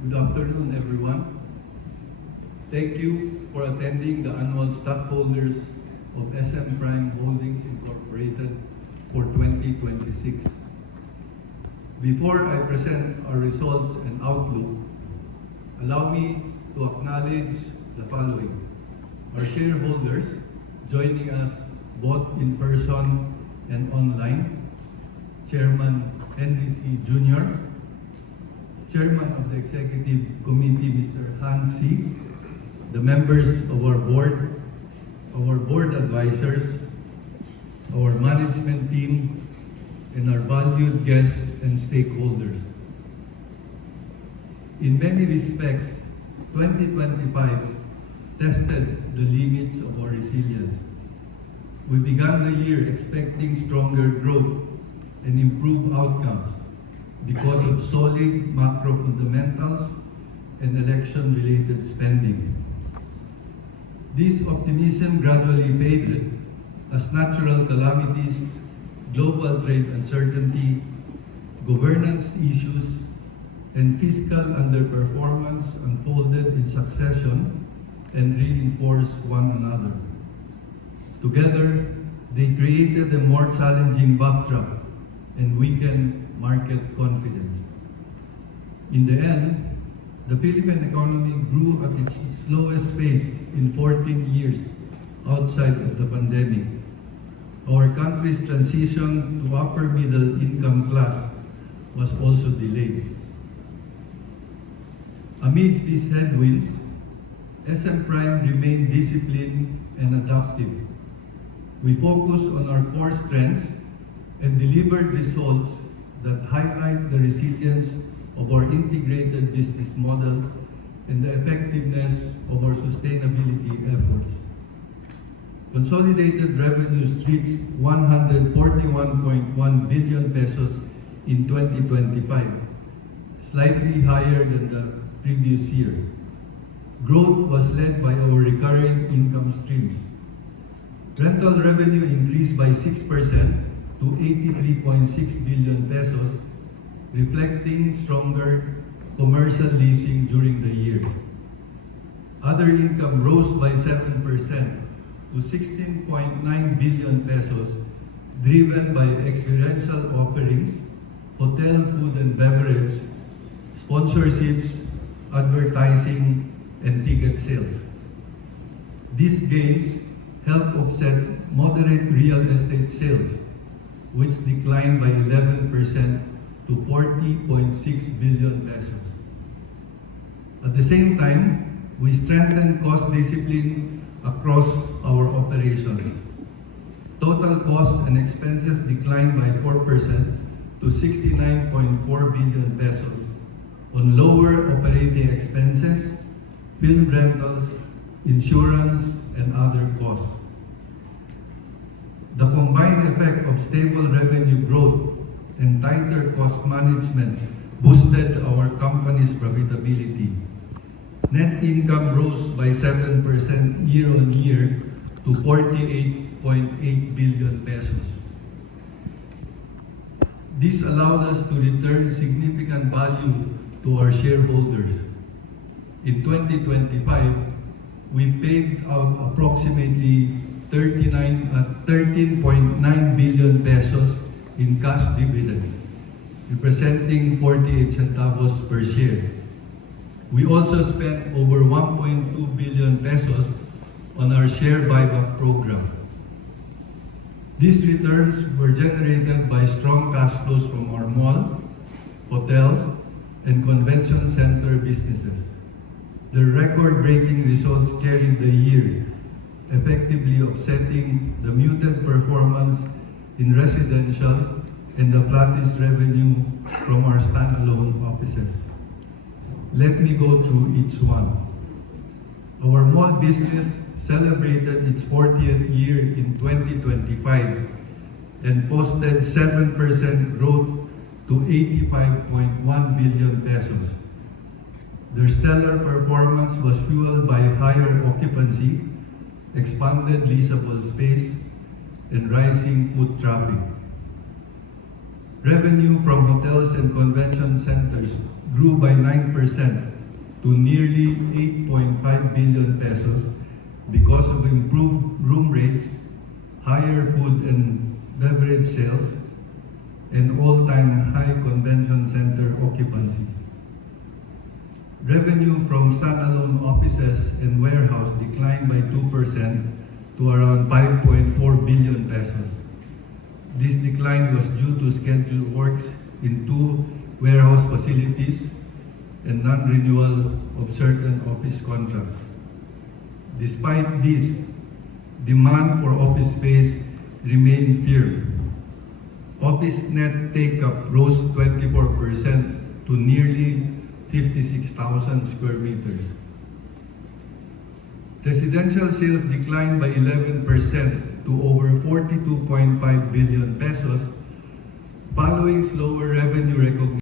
Good afternoon, everyone. Thank you for attending the annual stockholders of SM Prime Holdings Incorporated for 2026. Before I present our results and outlook, allow me to acknowledge the following. Our shareholders joining us both in person and online, Chairman Henry C. Jr., Chairman of the Executive Committee, Mr. Hans C., the members of our board advisors, our management team, and our valued guests and stakeholders. In many respects, 2025 tested the limits of our resilience. We began the year expecting stronger growth and improved outcomes because of solid macro fundamentals and election-related spending. This optimism gradually faded as natural calamities, global trade uncertainty, governance issues, and fiscal underperformance unfolded in succession and reinforced one another. Together, they created a more challenging backdrop and weakened market confidence. In the end, the Philippine economy grew at its slowest pace in 14 years outside of the pandemic. Our country's transition to upper middle income class was also delayed. Amidst these headwinds, SM Prime remained disciplined and adaptive. We focused on our core strengths and delivered results that highlight the resilience of our integrated business model and the effectiveness of our sustainability efforts. Consolidated revenues reached 141.1 billion pesos in 2025, slightly higher than the previous year. Growth was led by our recurring income streams. Rental revenue increased by 6% to 83.6 billion pesos, reflecting stronger commercial leasing during the year. Other income rose by 7% to 16.9 billion pesos, driven by experiential offerings, hotel food and beverage, sponsorships, advertising, and ticket sales. These gains helped offset moderate real estate sales, which declined by 11% to 40.6 billion pesos. At the same time, we strengthened cost discipline across our operations. Total costs and expenses declined by 4% to 69.4 billion pesos on lower operating expenses, film rentals, insurance, and other costs. The combined effect of stable revenue growth and tighter cost management boosted our company's profitability. Net income rose by 7% year-on-year to 48.8 billion pesos. This allowed us to return significant value to our shareholders. In 2025, we paid out approximately 13.9 billion pesos in cash dividends, representing 48 centavos per share. We also spent over 1.2 billion pesos on our share buyback program. These returns were generated by strong cash flows from our mall, hotels, and convention center businesses. The record-breaking results carried the year, effectively offsetting the muted performance in residential and the flattish revenue from our standalone offices. Let me go through each one. Our mall business celebrated its 40th year in 2025 and posted 7% growth to 85.1 billion pesos. Their stellar performance was fueled by higher occupancy, expanded leasable space, and rising foot traffic. Revenue from hotels and convention centers grew by 9% to nearly 8.5 billion pesos because of improved room rates, higher food and beverage sales, and all-time high convention center occupancy. Revenue from standalone offices and warehouse declined by 2% to around 5.4 billion pesos. This decline was due to scheduled works in 2 warehouse facilities and non-renewal of certain office contracts. Despite this, demand for office space remained firm. Office net take-up rose 24% to nearly 56,000 square meters. Residential sales declined by 11% to over 42.5 billion pesos following slower revenue recognition